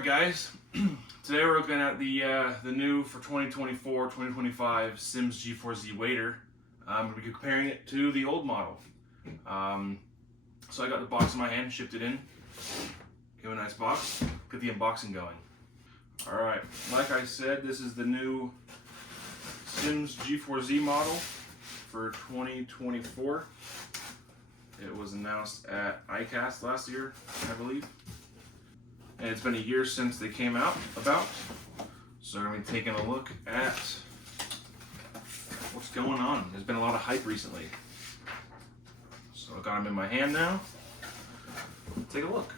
Alright guys, today we're looking at the new for 2024-2025 Simms G4z wader. I'm going to be comparing it to the old model. So I got the box in my hand, shipped it in. Give it a nice box, get the unboxing going. Alright, like I said, this is the new Simms G4z model for 2024. It was announced at ICAST last year, I believe. And it's been a year since they came out about. So we're going to be taking a look at what's going on. There's been a lot of hype recently. So I got them in my hand now. Take a look.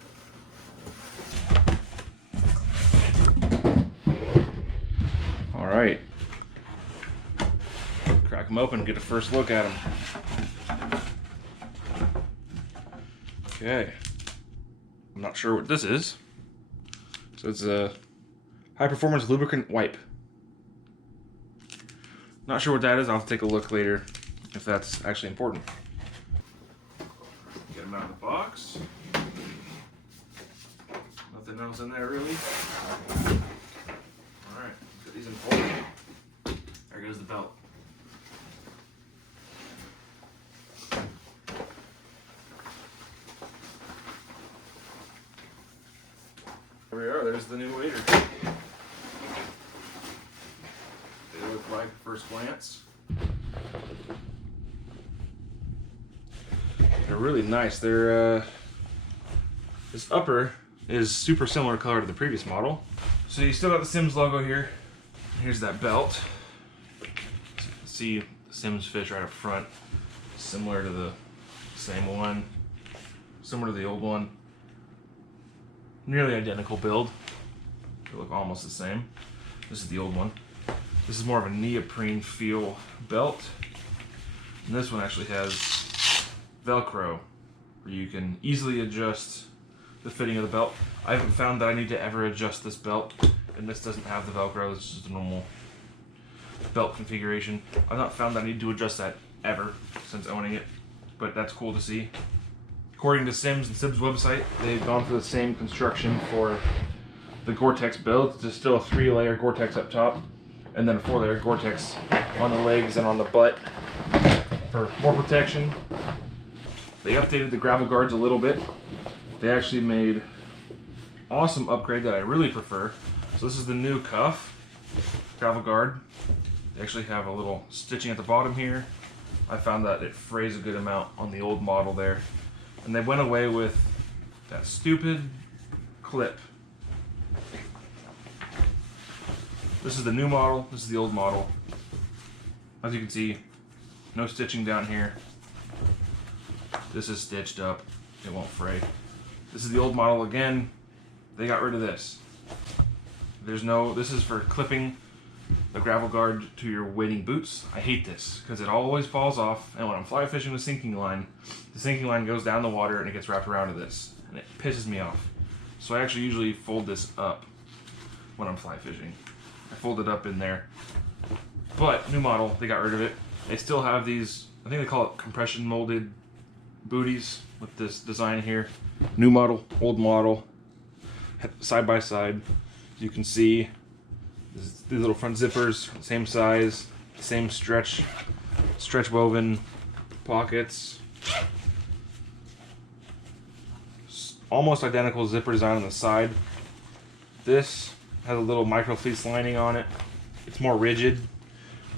All right. Crack them open, get a first look at them. Okay. I'm not sure what this is. So it's a high performance lubricant wipe. Not sure what that is. I'll have to take a look later if that's actually important. Get them out of the box. Nothing else in there really. Alright, put these in fold. There goes the belt. There we are, there's the new wader. They look like at first glance. They're really nice. They're this upper is super similar color to the previous model. So you still got the Simms logo here. Here's that belt. So you can see the Simms fish right up front. Similar to the same one. Similar to the old one. Nearly identical build. They look almost the same. This is the old one. This is more of a neoprene feel belt. And this one actually has Velcro, where you can easily adjust the fitting of the belt. I haven't found that I need to ever adjust this belt, and this doesn't have the Velcro. This is just a normal belt configuration. I've not found that I need to adjust that ever since owning it, but that's cool to see. According to Simms and Simms' website, they've gone for the same construction for the Gore-Tex belt. It's just still a 3-layer Gore-Tex up top, and then a 4-layer Gore-Tex on the legs and on the butt for more protection. They updated the gravel guards a little bit. They actually made an awesome upgrade that I really prefer. So this is the new cuff gravel guard. They actually have a little stitching at the bottom here. I found that it frays a good amount on the old model there. And they went away with that stupid clip. This is the new model, this is the old model. As you can see, no stitching down here. This is stitched up, it won't fray. This is the old model again. They got rid of this. This is for clipping the gravel guard to your wading boots. I hate this because it always falls off, and when I'm fly fishing with sinking line, the sinking line goes down the water and it gets wrapped around to this, and it pisses me off. So I actually usually fold this up when I'm fly fishing. I fold it up in there. But new model, they got rid of it. They still have these, I think they call it compression molded booties with this design here. New model, old model, side by side. You can see these little front zippers, same size, same stretch woven pockets. Almost identical zipper design on the side. This has a little micro fleece lining on it. It's more rigid.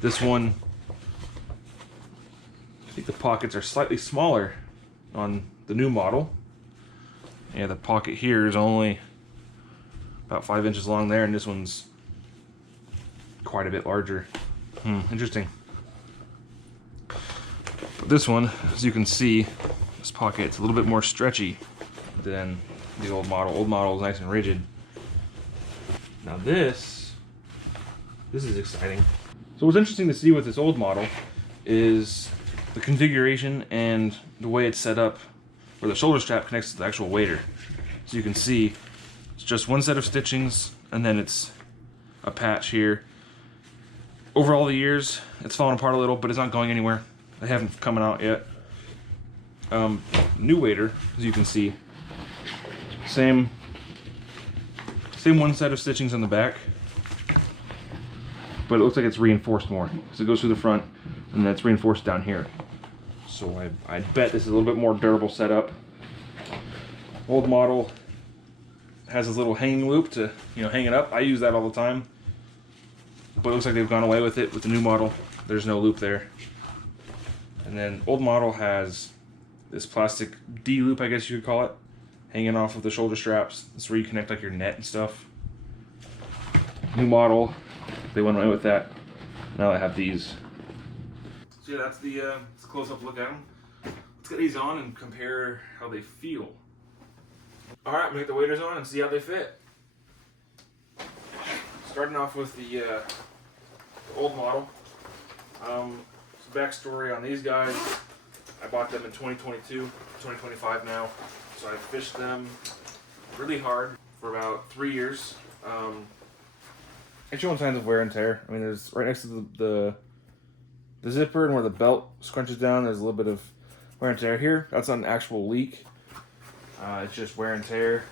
This one, I think the pockets are slightly smaller on the new model. Yeah, the pocket here is only about 5 inches long there, and this one's quite a bit larger. Interesting. But this one, as you can see, this pocket's a little bit more stretchy than the old model. Old model is nice and rigid. Now this is exciting. So what's interesting to see with this old model is the configuration and the way it's set up, where the shoulder strap connects to the actual wader. So you can see it's just one set of stitchings, and then it's a patch here. Over all the years, it's fallen apart a little, but it's not going anywhere. They haven't come out yet. New wader, as you can see, same Same one set of stitchings on the back, but it looks like it's reinforced more. So it goes through the front, and then it's reinforced down here. So I bet this is a little bit more durable setup. Old model has this little hanging loop to, you know, hang it up. I use that all the time, but it looks like they've gone away with it. With the new model, there's no loop there. And then old model has this plastic D loop, I guess you could call it, hanging off of the shoulder straps. That's where you connect like your net and stuff. New model, they went away with that. Now I have these. So yeah, that's the close-up look at them. Let's get these on and compare how they feel. All right, I'm gonna get the waders on and see how they fit. Starting off with the old model. Some backstory on these guys. I bought them in 2022, 2025 now. So I fished them really hard for about 3 years. It's showing signs of wear and tear. I mean, there's right next to the zipper and where the belt scrunches down, there's a little bit of wear and tear here. That's not an actual leak. It's just wear and tear.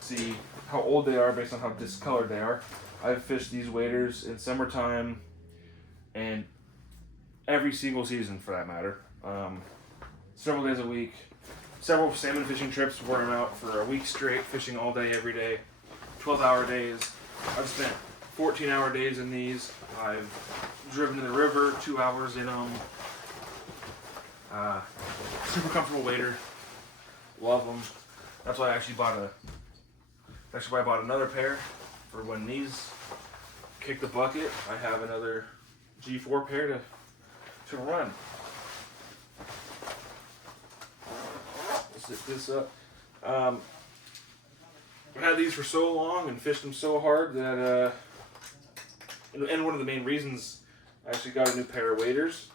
See how old they are based on how discolored they are. I've fished these waders in summertime and every single season for that matter. Several days a week. Several salmon fishing trips wore them out for a week straight, fishing all day, every day. 12-hour days. I've spent 14-hour days in these. I've driven to the river, 2 hours in them. Super comfortable wader. Love them. That's why I actually bought another pair for when these kick the bucket. I have another G4 pair to run. Let's zip this up. I've had these for so long and fished them so hard that, and one of the main reasons I actually got a new pair of waders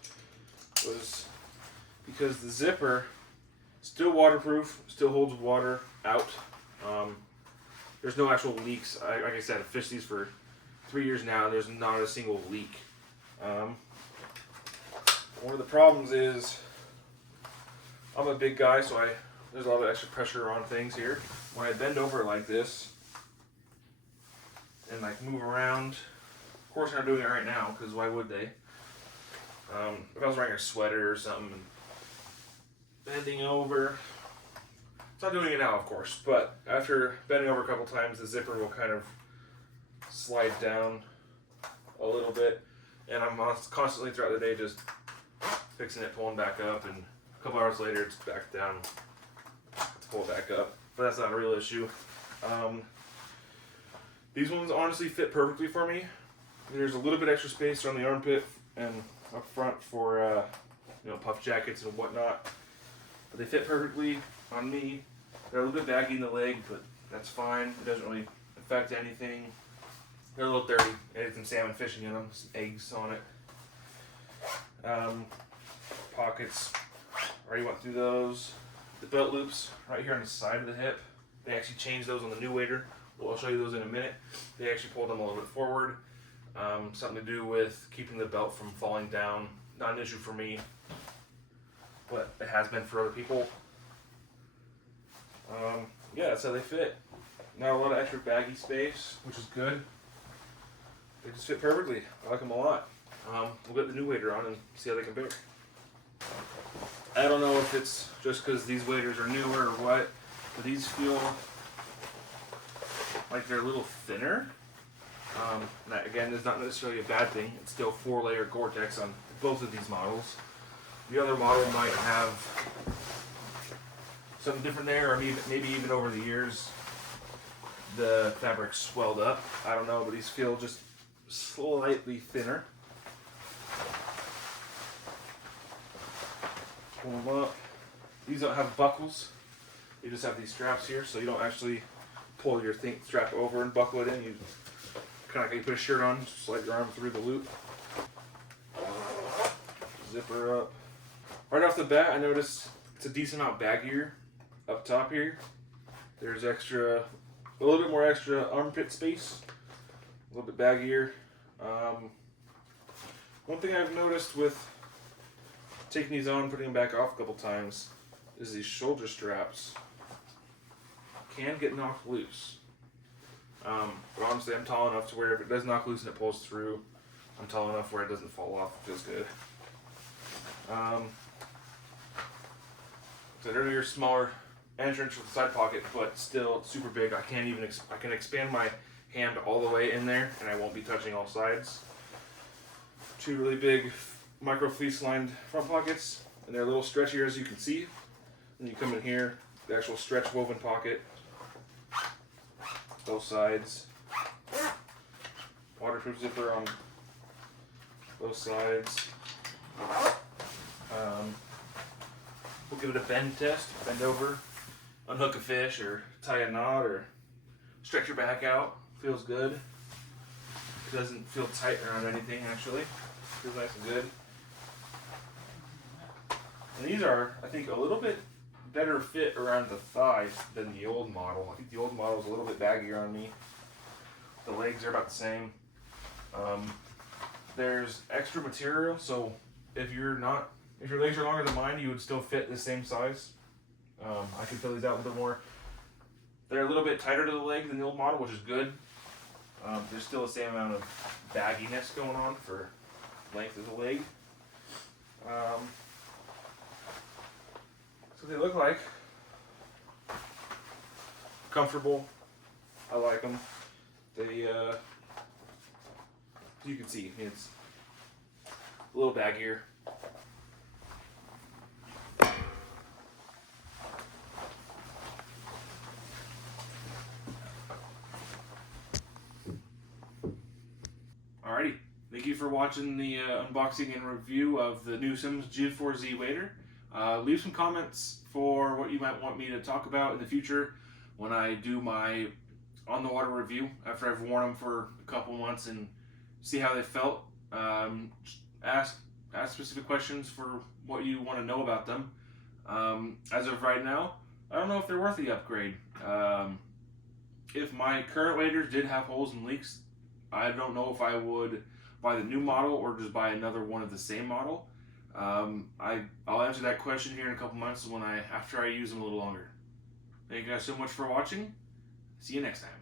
was because the zipper still waterproof, still holds water out. There's no actual leaks. Like I said, I've fished these for 3 years now and there's not a single leak. One of the problems is I'm a big guy, so there's a lot of extra pressure on things here. When I bend over like this and like move around, of course I'm not doing it right now because why would they? If I was wearing a sweater or something and bending over, it's not doing it now of course, but after bending over a couple times the zipper will kind of slide down a little bit, and I'm constantly throughout the day just fixing it, pulling back up, and a couple hours later it's back down to pull it back up. But that's not a real issue. These ones honestly fit perfectly for me. There's a little bit extra space around the armpit and up front for puff jackets and whatnot. But they fit perfectly on me. They're a little bit baggy in the leg, but that's fine. It doesn't really affect anything. They're a little dirty. I did some salmon fishing in them, some eggs on it. Pockets, already went through those. The belt loops right here on the side of the hip, they actually changed those on the new wader. Well, I'll show you those in a minute. They actually pulled them a little bit forward. Something to do with keeping the belt from falling down. Not an issue for me, but it has been for other people. Yeah, that's how they fit. Not a lot of extra baggy space, which is good. They just fit perfectly. I like them a lot. We'll get the new wader on and see how they compare. I don't know if it's just because these waders are newer or what, but these feel like they're a little thinner. That again is not necessarily a bad thing. It's still 4-layer Gore-Tex on both of these models. The other model might have something different there, or maybe even over the years the fabric swelled up. I don't know, but these feel just slightly thinner. Pull them up. These don't have buckles. They just have these straps here, so you don't actually pull your strap over and buckle it in. You kind of like you put a shirt on, slide your arm through the loop. Zipper up. Right off the bat, I noticed it's a decent amount baggier up top here. There's a little bit more extra armpit space, a little bit baggier. One thing I've noticed with taking these on, putting them back off a couple times, is these shoulder straps can get knocked loose. But honestly, I'm tall enough to where if it does knock loose and it pulls through, I'm tall enough where it doesn't fall off. It feels good. So earlier, smaller entrance with the side pocket, but still super big. I can't even. I can expand my hand all the way in there, and I won't be touching all sides. Two really big micro fleece lined front pockets, and they're a little stretchier as you can see. And you come in here, the actual stretch woven pocket, both sides. Waterproof zipper on both sides. We'll give it a bend test. Bend over, unhook a fish, or tie a knot, or stretch your back out. Feels good. It doesn't feel tight around anything, actually. Feels nice and good. And these are, I think, a little bit better fit around the thigh than the old model. I think the old model is a little bit baggier on me. The legs are about the same. There's extra material, so if your legs are longer than mine, you would still fit the same size. I can fill these out a little bit more. They're a little bit tighter to the leg than the old model, which is good. There's still the same amount of bagginess going on for length of the leg. So they look like comfortable. I like them. They, you can see, I mean, it's a little baggier. Alrighty, thank you for watching the unboxing and review of the new Simms G4z wader. Leave some comments for what you might want me to talk about in the future when I do my on the water review after I've worn them for a couple months and see how they felt. Ask specific questions for what you want to know about them. As of right now, I don't know if they're worth the upgrade. If my current waders did have holes and leaks, I don't know if I would buy the new model or just buy another one of the same model. I'll answer that question here in a couple months after I use them a little longer. Thank you guys so much for watching. See you next time.